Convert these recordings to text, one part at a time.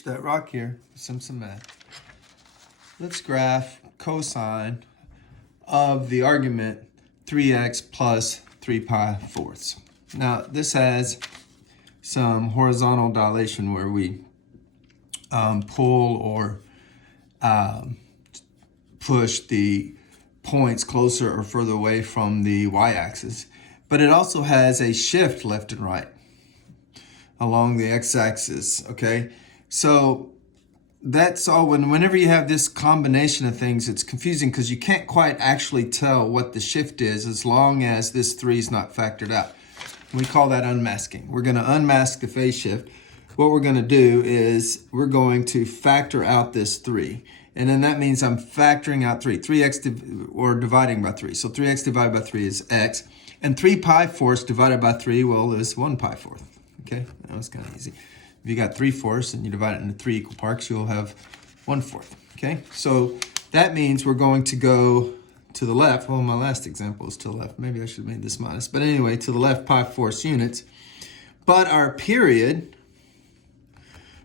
That rock here, some math. Let's graph cosine of the argument 3x plus 3 pi fourths. Now this has some horizontal dilation where we pull or push the points closer or further away from the y-axis. But it also has a shift left and right along the x-axis, okay? So that's all. Whenever you have this combination of things, it's confusing because you can't quite actually tell what the shift is as long as this 3 is not factored out. We call that unmasking. We're going to unmask the phase shift. What we're going to do is we're going to factor out this 3. And then that means I'm factoring out 3x or dividing by 3. So 3x divided by 3 is x. And 3 pi fourths divided by 3, well, is 1 pi fourth. Okay, that was kind of easy. If you got 3 fourths and you divide it into 3 equal parts, you'll have 1 fourth. Okay, so that means we're going to go to the left. Well, my last example is to the left. Maybe I should have made this minus. But anyway, to the left, pi fourths units. But our period,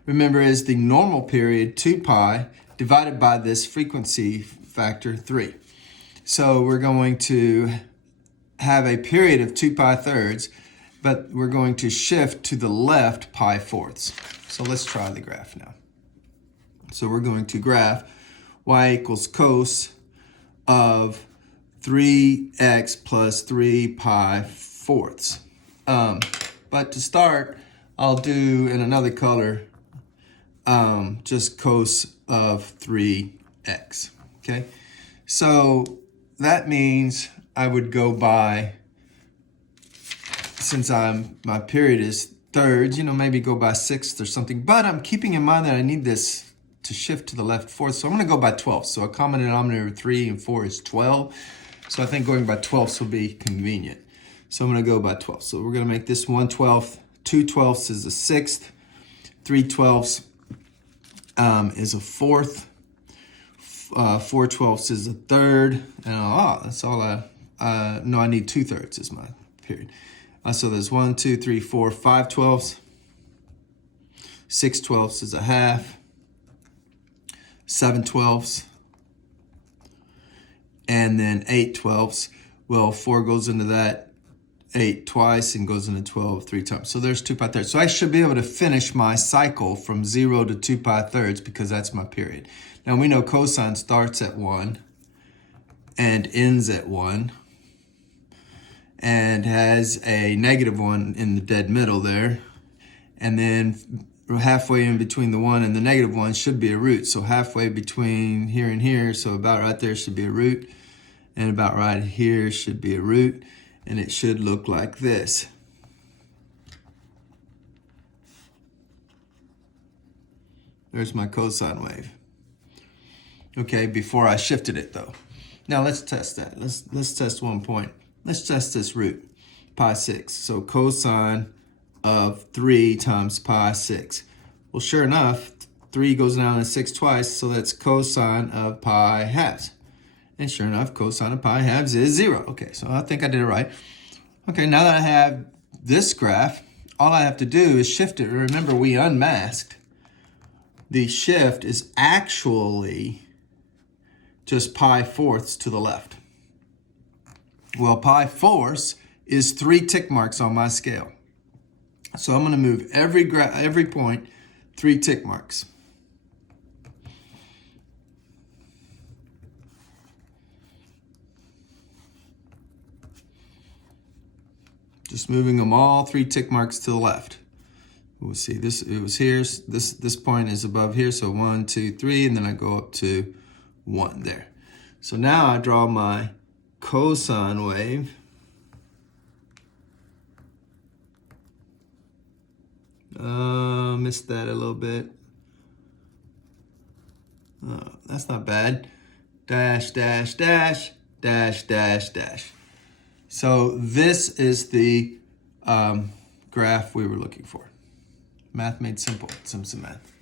remember, is the normal period, 2 pi, divided by this frequency factor, 3. So we're going to have a period of 2 pi thirds, but we're going to shift to the left pi fourths. So let's try the graph now. So we're going to graph y equals cos of 3x plus 3 pi fourths. But to start, I'll do in another color just cos of 3x, okay? So that means I would go by, since my period is thirds, maybe go by sixths or something. But I'm keeping in mind that I need this to shift to the left fourth. So I'm going to go by 12. So a common denominator of 3 and 4 is 12. So I think going by 12ths will be convenient. So I'm going to go by 12. So we're going to make this 1/12. 2/12 is a sixth. 3/12 is a fourth. 4/12 is a third. And that's all no, I need 2/3 is my period. So there's 1, 2, 3, 4, 5/12. 6/12 is a half. 7/12. And then 8/12. Well, 4 goes into that 8 twice and goes into 12 3 times. So there's 2 pi thirds. So I should be able to finish my cycle from 0 to 2 pi thirds because that's my period. Now we know cosine starts at 1 and ends at 1. And has a -1 in the dead middle there. And then halfway in between the 1 and the -1 should be a root. So halfway between here and here, so about right there should be a root. And about right here should be a root. And it should look like this. There's my cosine wave. Okay, before I shifted it though. Now let's test that. Let's test one point. Let's test this root, pi 6. So cosine of 3 times pi 6. Well, sure enough, 3 goes down to 6 twice, so that's cosine of pi halves. And sure enough, cosine of pi halves is 0. Okay, so I think I did it right. Okay, now that I have this graph, all I have to do is shift it. Remember, we unmasked. The shift is actually just pi fourths to the left. Well, pi fourths is 3 tick marks on my scale. So I'm going to move every point 3 tick marks. Just moving them all 3 tick marks to the left. We'll see this, it was here, this point is above here, so 1, 2, 3, and then I go up to 1 there. So now I draw my cosine wave. Missed that a little bit. That's not bad. Dash, dash, dash, dash, dash, dash. So this is the graph we were looking for. Math made simple. Some math.